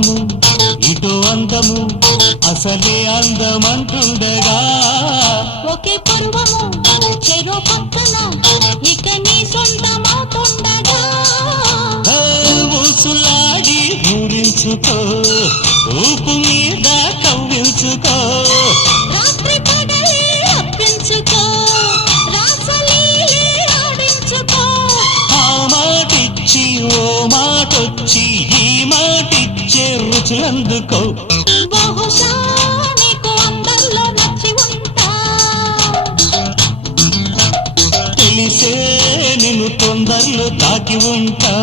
అందము ఇటో అందము అసలే అందమంటుండగా ఒకే పరువము చెరో పక్కన ఇక నీ సొంతమవుతుండగా ఊసులాడి ఊరించుకో ఊపు మీద కవ్వించుకో రాత్రి పగలే అప్పించుకో రాసలీలే ఆడించుకో ఆ మాటిచ్చి ఓ మాటొచ్చి ఈ మాటిచ్చే రుచులందుకో బహుశా నీకు అందరిలో నచ్చి ఉంటా తెలిసే నిన్ను తొందరలో తాకి ఉంటా